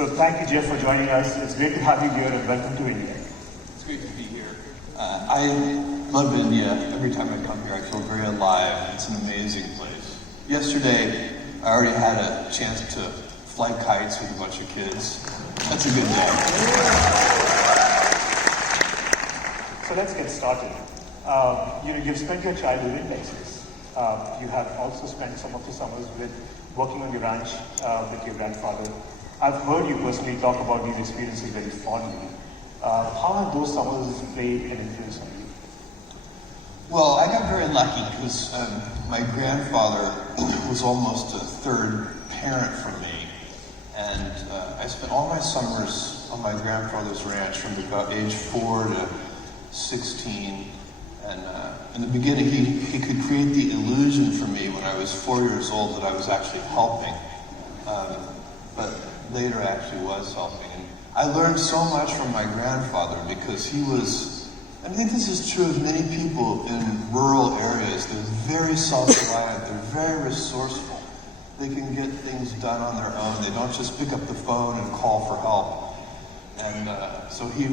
So thank you, Jeff, for joining us. It's great to have you here and welcome to India. It's great to be here. I love India. Every time I come here, I feel very alive. It's an amazing place. Yesterday, I already had a chance to fly kites with a bunch of kids. That's a good day. So let's get started. You've spent your childhood in Texas. You have also spent some of the summers working on the ranch with your grandfather. I've heard you personally talk about these experiences very fondly. How have those summers played an influence on you? Well, I got very lucky because my grandfather was almost a third parent for me. And I spent all my summers on my grandfather's ranch from about age 4 to 16. And in the beginning, he could create the illusion for me when I was 4 years old that I was actually helping. But later I actually was helping. And I learned so much from my grandfather because he was, I think this is true of many people in rural areas. They're very self-reliant. They're very resourceful. They can get things done on their own. They don't just pick up the phone and call for help. And so we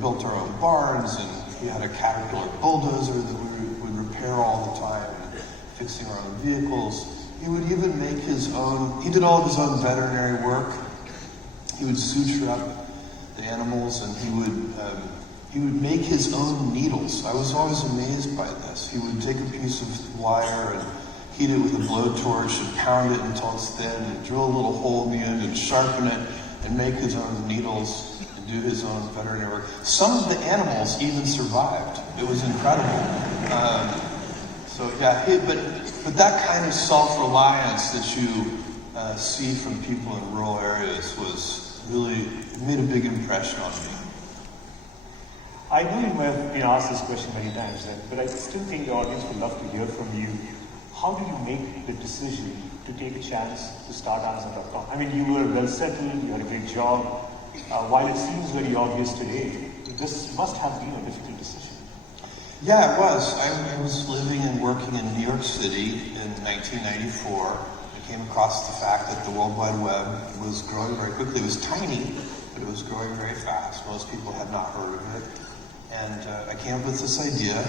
built our own barns, and he had a Caterpillar bulldozer that we would repair all the time, and fixing our own vehicles. He would even make his own, he did all of his own veterinary work. He would suture up the animals, and he would make his own needles. I was always amazed by this. He would take a piece of wire and heat it with a blowtorch and pound it until it's thin and drill a little hole in the end and sharpen it and make his own needles and do his own veterinary work. Some of the animals even survived. It was incredible. But that kind of self-reliance that you see from people in rural areas made a big impression on me. I know you may have been asked this question many times, but I still think the audience would love to hear from you. How did you make the decision to take a chance to start Amazon.com? I mean, you were well settled, you had a great job. While it seems very obvious today, this must have been a difficult decision. Yeah, it was. I was living and working in New York City in 1994. I came across the fact that the World Wide Web was growing very quickly. It was tiny, but it was growing very fast. Most people had not heard of it. And I came up with this idea.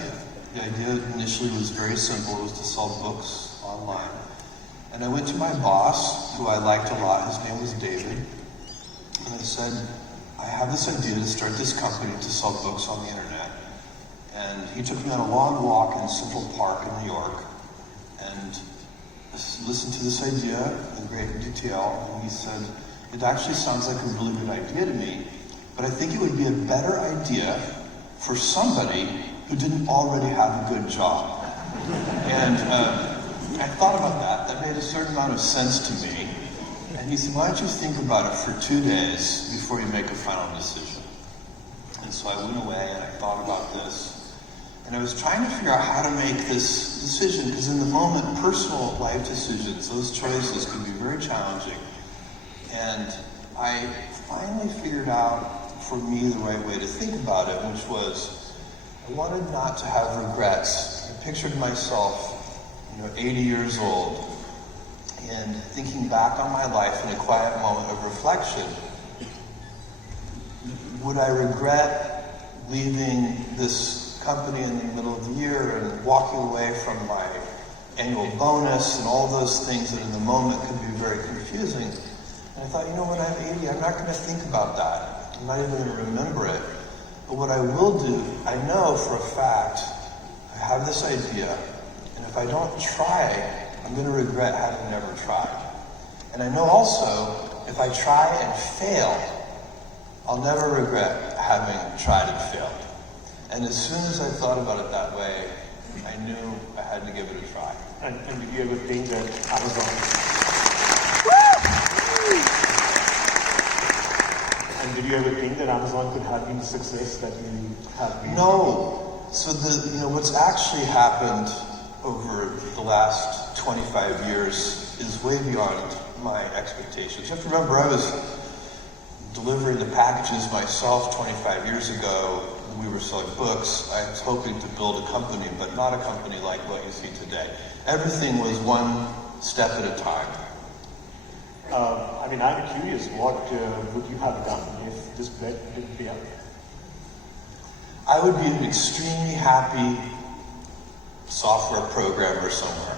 The idea initially was very simple. It was to sell books online. And I went to my boss, who I liked a lot. His name was David. And I said, I have this idea to start this company to sell books on the internet. And he took me on a long walk in Central Park in New York and listened to this idea in great detail. And he said, it actually sounds like a really good idea to me, but I think it would be a better idea for somebody who didn't already have a good job. And I thought about that. That made a certain amount of sense to me. And he said, why don't you think about it for 2 days before you make a final decision? And so I went away and I thought about this. And I was trying to figure out how to make this decision, because in the moment, personal life decisions, those choices can be very challenging. And I finally figured out for me the right way to think about it, which was I wanted not to have regrets. I pictured myself, 80 years old, and thinking back on my life in a quiet moment of reflection. Would I regret leaving this company in the middle of the year and walking away from my annual bonus and all those things that in the moment could be very confusing? And I thought, when I'm 80, I'm not going to think about that. I'm not even going to remember it. But what I will do, I know for a fact, I have this idea, and if I don't try, I'm going to regret having never tried. And I know also, if I try and fail, I'll never regret having tried and failed. And as soon as I thought about it that way, I knew I had to give it a try. And did you ever think that Amazon... And did you ever think that Amazon could have been the success that you have been? No. So what's actually happened over the last 25 years is way beyond my expectations. You have to remember, I was delivering the packages myself 25 years ago. We were selling books. I was hoping to build a company, but not a company like what you see today. Everything was one step at a time. mean, I'm curious, what would you have done if this bet didn't pay out? I would be an extremely happy software programmer somewhere.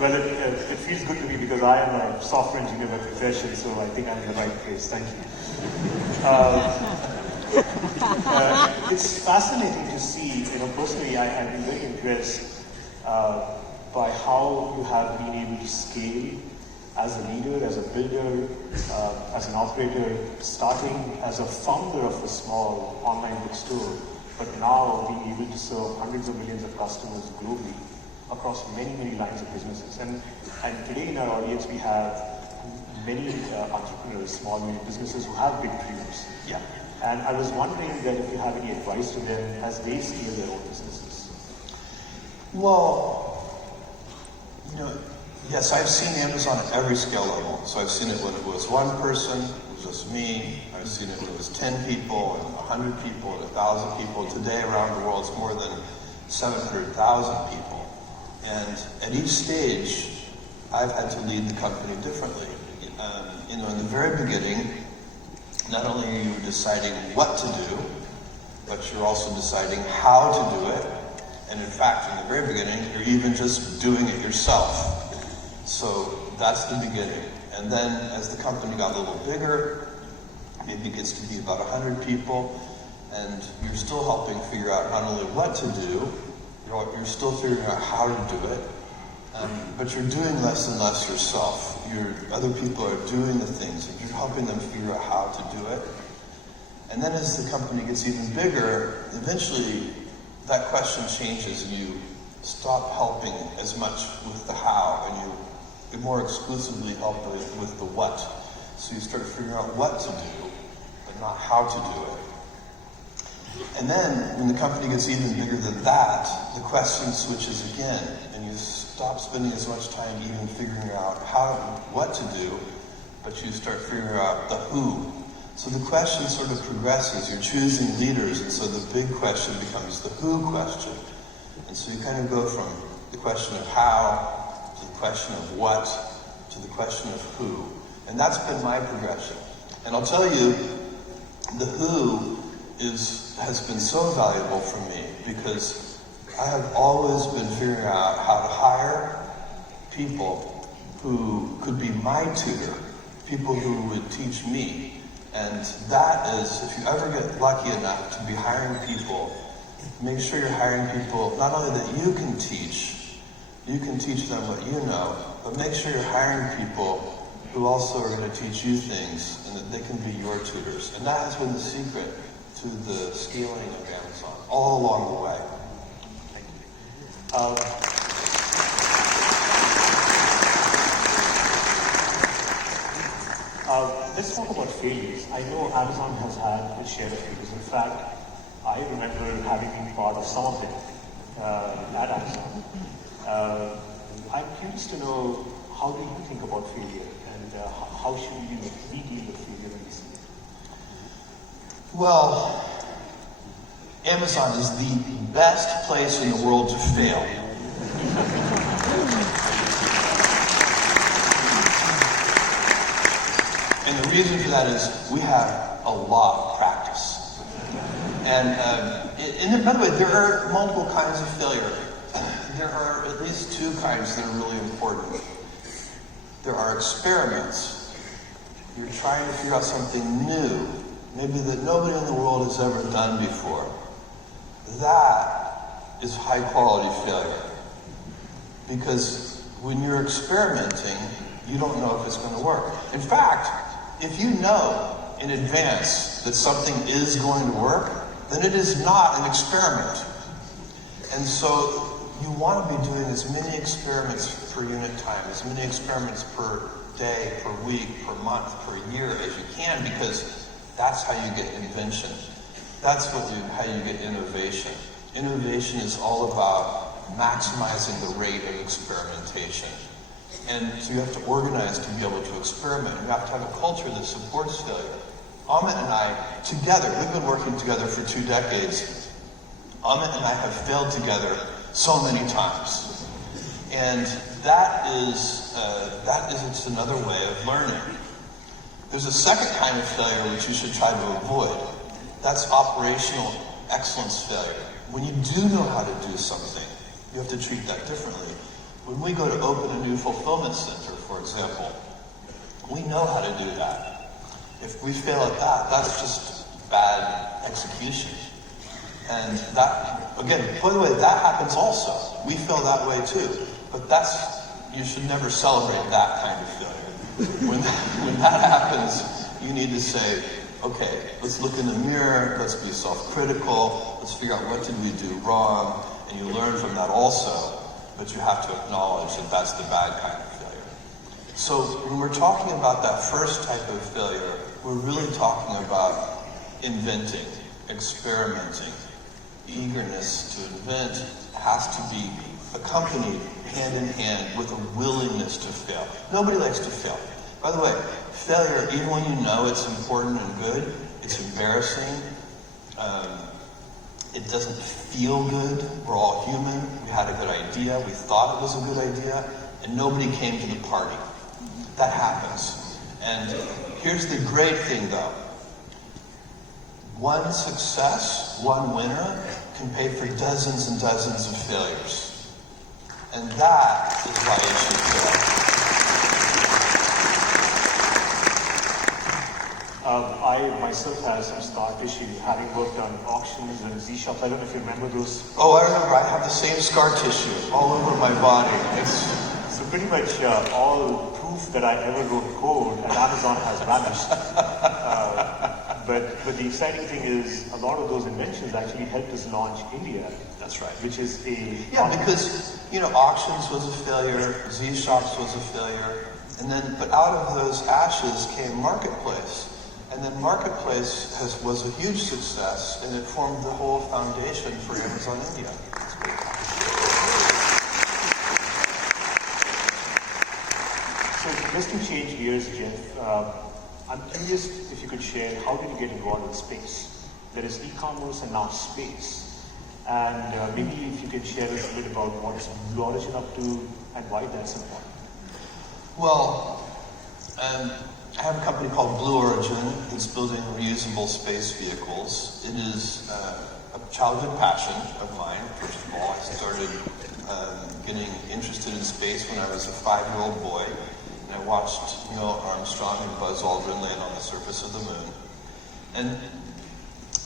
Well, it feels good to me because I am a software engineer by profession, so I think I'm in the right place. Thank you. It's fascinating to see, personally, I've been very impressed by how you have been able to scale as a leader, as a builder, as an operator, starting as a founder of a small online bookstore, but now being able to serve hundreds of millions of customers globally across many, many lines of businesses. And today in our audience, we have many entrepreneurs, small, medium businesses who have big dreams. Yeah. And I was wondering that if you have any advice to them as they scale their own businesses. Well, yes, I've seen Amazon at every scale level. So I've seen it when it was one person, it was just me. I've seen it when it was 10 people, and 100 people, and 1,000 people. Today around the world, it's more than 700,000 people. And at each stage, I've had to lead the company differently. In the very beginning, not only are you deciding what to do, but you're also deciding how to do it. And in fact, in the very beginning, you're even just doing it yourself. So that's the beginning. And then as the company got a little bigger, maybe it gets to be about 100 people, and you're still helping figure out not only what to do, you're still figuring out how to do it, but you're doing less and less yourself. Other people are doing the things, and you're helping them figure out how to do it. And then as the company gets even bigger, eventually that question changes, and you stop helping as much with the how, and you more exclusively help with the what. So you start figuring out what to do, but not how to do it. And then, when the company gets even bigger than that, the question switches again, and you stop spending as much time even figuring out what to do, but you start figuring out the who. So the question sort of progresses. You're choosing leaders, and so the big question becomes the who question. And so you kind of go from the question of how, to the question of what, to the question of who. And that's been my progression. And I'll tell you, the who has been so valuable for me because I have always been figuring out how to hire people who could be my tutor, people who would teach me. And that is, if you ever get lucky enough to be hiring people, make sure you're hiring people not only that you can teach them what you know, but make sure you're hiring people who also are going to teach you things and that they can be your tutors. And that has been the secret to the scaling of Amazon, all along the way. Thank you. Let's talk about failures. I know Amazon has had its share of failures. In fact, I remember having been part of some of them at Amazon. I'm curious to know, how do you think about failure, and how should we deal with failure when we see it? Well, Amazon is the best place in the world to fail. And the reason for that is we have a lot of practice. And by the way, there are multiple kinds of failure. There are at least two kinds that are really important. There are experiments. You're trying to figure out something new, maybe that nobody in the world has ever done before. That is high quality failure. Because when you're experimenting, you don't know if it's going to work. In fact, if you know in advance that something is going to work, then it is not an experiment. And so you want to be doing as many experiments per unit time, as many experiments per day, per week, per month, per year as you can, because that's how you get invention. That's how you get innovation. Innovation is all about maximizing the rate of experimentation. And so you have to organize to be able to experiment. You have to have a culture that supports failure. Amit and I, together, we've been working together for 2 decades. Amit and I have failed together so many times. And that is just another way of learning. There's a second kind of failure which you should try to avoid. That's operational excellence failure. When you do know how to do something, you have to treat that differently. When we go to open a new fulfillment center, for example, we know how to do that. If we fail at that, that's just bad execution. And that, again, by the way, that happens also. We feel that way too. But you should never celebrate that kind of failure. When that happens, you need to say, okay, let's look in the mirror, let's be self-critical, let's figure out what did we do wrong, and you learn from that also, but you have to acknowledge that that's the bad kind of failure. So when we're talking about that first type of failure, we're really talking about inventing, experimenting. Eagerness to invent has to be accompanied hand in hand with a willingness to fail. Nobody likes to fail. By the way, failure, even when you know it's important and good, it's embarrassing. It doesn't feel good. We're all human. We had a good idea. We thought it was a good idea. And nobody came to the party. That happens. And here's the great thing, though. One success, one winner, can pay for dozens and dozens of failures. And that is why you should fail. I myself have some scar tissue, having worked on auctions and Z-shops. I don't know if you remember those. Oh, I remember. I have the same scar tissue all over my body. So pretty much all proof that I ever wrote code at Amazon has vanished. But the exciting thing is a lot of those inventions actually helped us launch India. That's right. Which is because auctions was a failure, Z-shops was a failure, but out of those ashes came Marketplace. And then Marketplace was a huge success, and it formed the whole foundation for Amazon India. That's great. So just to change gears, Jeff, I'm curious if you could share, how did you get involved in space? There is e-commerce and now space. And maybe if you could share a little bit about what's Blue Origin up to and why that's important. Well, I have a company called Blue Origin that's building reusable space vehicles. It is a childhood passion of mine, first of all. I started getting interested in space when I was a 5-year-old boy. And I watched Neil Armstrong and Buzz Aldrin land on the surface of the moon. And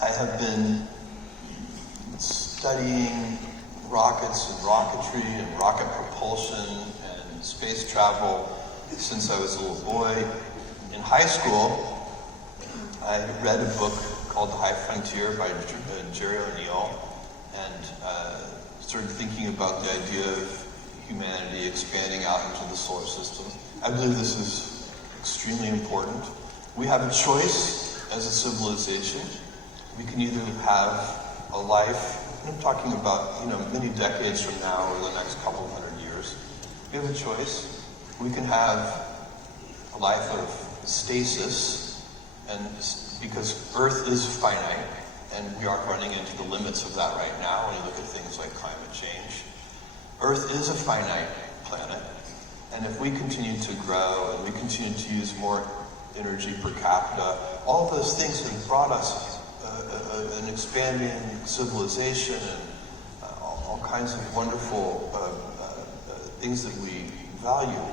I have been studying rockets and rocketry and rocket propulsion and space travel since I was a little boy. In high school, I read a book called The High Frontier by Jerry O'Neill and started thinking about the idea of humanity expanding out into the solar system. I believe this is extremely important. We have a choice as a civilization. We can either have a life, I'm talking about many decades from now or the next couple of 100 years. We have a choice. We can have a life of stasis, and because Earth is finite, and we aren't running into the limits of that right now when you look at things like climate change. Earth is a finite planet, and if we continue to grow and we continue to use more energy per capita, all of those things have brought us an expanding civilization and all kinds of wonderful things that we value,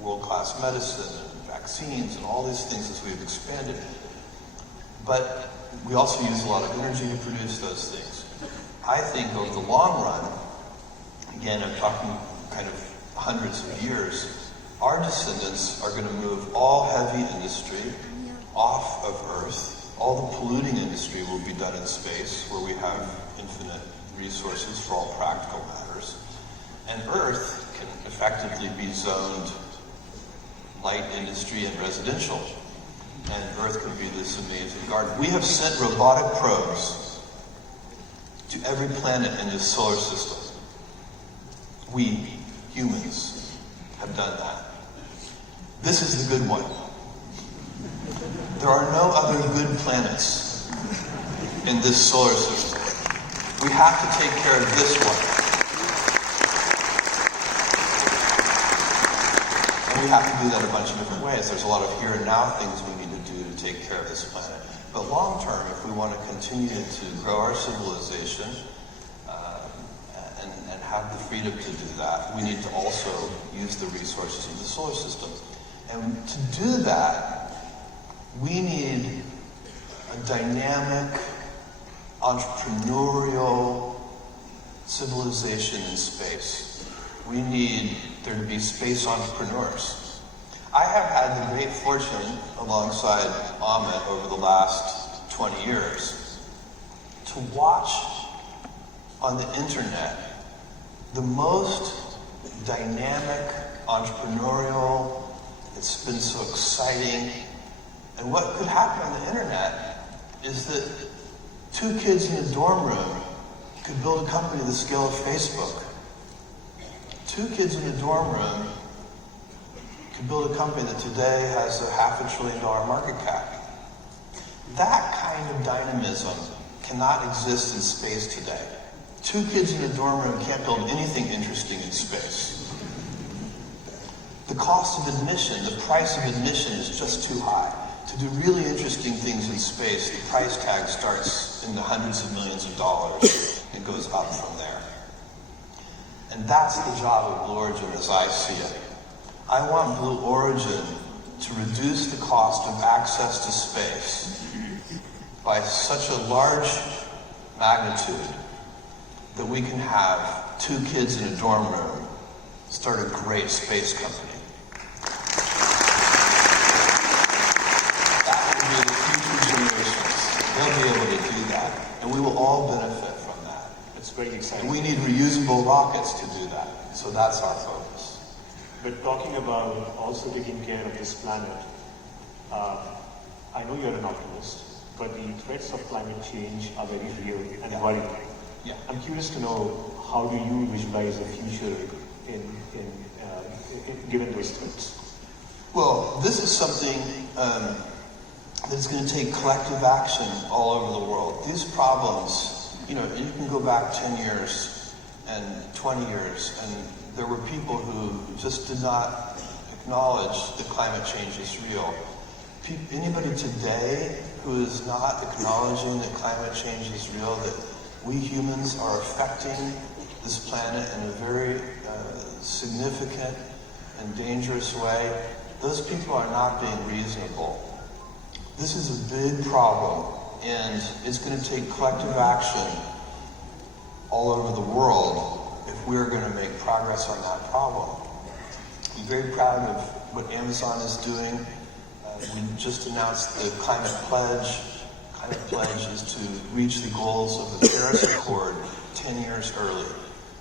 world-class medicine and vaccines and all these things as we've expanded. But we also use a lot of energy to produce those things. I think over the long run, again, I'm talking kind of hundreds of years, our descendants are going to move all heavy industry off of Earth. All the polluting industry will be done in space, where we have infinite resources for all practical matters. And Earth can effectively be zoned light industry and residential. And Earth can be this amazing garden. We have sent robotic probes to every planet in this solar system. We, humans, have done that. This is the good one. There are no other good planets in this solar system. We have to take care of this one. we have to do that a bunch of different ways. There's a lot of here and now things we need to do to take care of this planet. But long term, if we want to continue to grow our civilization and have the freedom to do that, we need to also use the resources of the solar system. And to do that, we need a dynamic, entrepreneurial civilization in space. We need there to be space entrepreneurs. I have had the great fortune, alongside Amit over the last 20 years, to watch on the internet the most dynamic, entrepreneurial, it's been so exciting. And what could happen on the internet is that 2 kids in a dorm room could build a company the scale of Facebook. 2 kids in a dorm room could build a company that today has a $500 billion market cap. That kind of dynamism cannot exist in space today. 2 kids in a dorm room can't build anything interesting in space. The cost of admission, the price of admission is just too high. To do really interesting things in space, the price tag starts in the hundreds of millions of dollars and goes up from there. And that's the job of Blue Origin as I see it. I want Blue Origin to reduce the cost of access to space by such a large magnitude that we can have 2 kids in a dorm room start a great space company. That will be the future generations. They'll be able to do that, and we will all benefit from that. It's very exciting. And we need reusable rockets to do that, so that's our focus. But talking about also taking care of this planet, I know you're an optimist, but the threats of climate change are very real and worrying. Yeah. I'm curious to know, how do you visualize the future given those threats? Well, this is something that's going to take collective action all over the world. These problems, you can go back 10 years and 20 years, and there were people who just did not acknowledge that climate change is real. Anybody today who is not acknowledging that climate change is real, that we humans are affecting this planet in a very significant and dangerous way, those people are not being reasonable. This is a big problem, and it's going to take collective action all over the world if we're going to make progress on that problem. I'm very proud of what Amazon is doing. We just announced the Climate Pledge. Climate Pledge is to reach the goals of the Paris Accord 10 years early.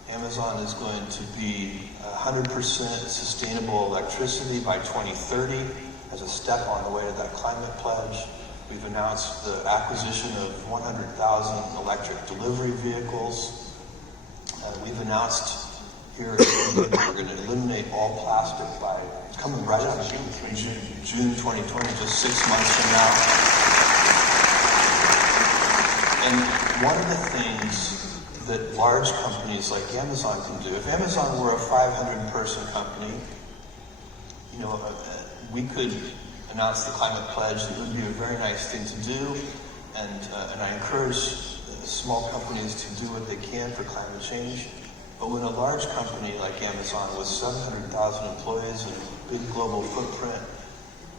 Amazon is going to be 100% sustainable electricity by 2030 as a step on the way to that climate pledge. We've announced the acquisition of 100,000 electric delivery vehicles. We've announced here we're going to eliminate all plastic by coming right up June 2020, just 6 months from now. And one of the things that large companies like Amazon can do, if Amazon were a 500-person company, we could announce the climate pledge. It would be a very nice thing to do, and I encourage small companies to do what they can for climate change. But when a large company like Amazon with 700,000 employees and a big global footprint,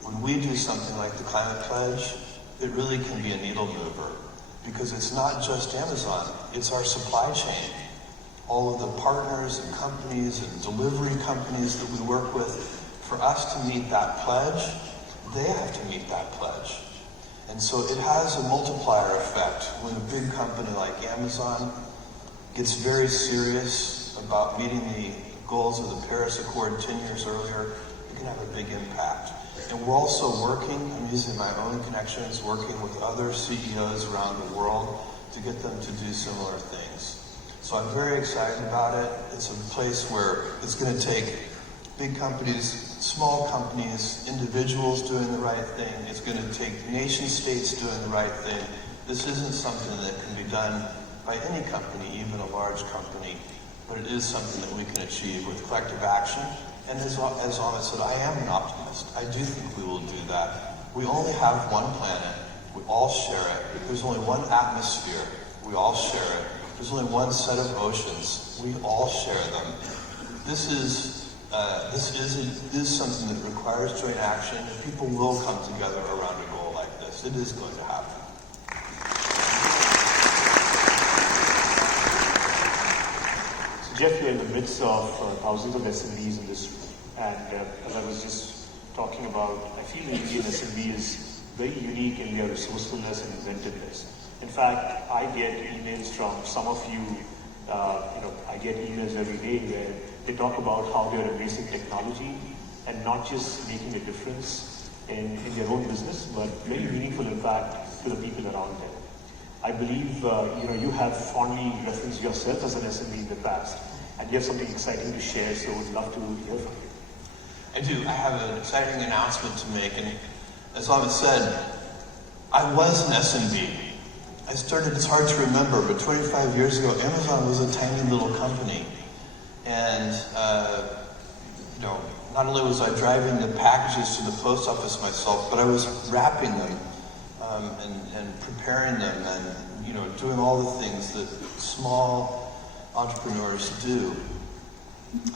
when we do something like the climate pledge, it really can be a needle mover. Because it's not just Amazon, it's our supply chain. All of the partners and companies and delivery companies that we work with, for us to meet that pledge, they have to meet that pledge. And so it has a multiplier effect when a big company like Amazon gets very serious about meeting the goals of the Paris Accord 10 years earlier. It can have a big impact. And we're also working, I'm using my own connections, working with other CEOs around the world to get them to do similar things. So I'm very excited about it. It's a place where it's going to take big companies, small companies, individuals doing the right thing. It's going to take nation states doing the right thing. This isn't something that can be done by any company, even a large company, but it is something that we can achieve with collective action And as Ahmed said, I am an optimist. I do think we will do that. We only have one planet. We all share it. There's only one atmosphere. We all share it. There's only one set of oceans. We all share them. This is something that requires joint action, and people will come together around a goal like this. It is going to happen. So Jeff, you're in the midst of thousands of SMBs in this, and as I was just talking about, I feel the Indian SMB is very unique in their resourcefulness and inventiveness. In fact, I get emails from some of you, I get emails every day where they talk about how they're embracing technology and not just making a difference in their own business, but very meaningful impact to the people around them. I believe you have fondly referenced yourself as an SME in the past, and you have something exciting to share, so would love to hear from you. I do. I have an exciting announcement to make, and as Ahmed said, I was an SMB. I started, it's hard to remember, but 25 years ago, Amazon was a tiny little company. And, not only was I driving the packages to the post office myself, but I was wrapping them and preparing them and, doing all the things that small entrepreneurs do.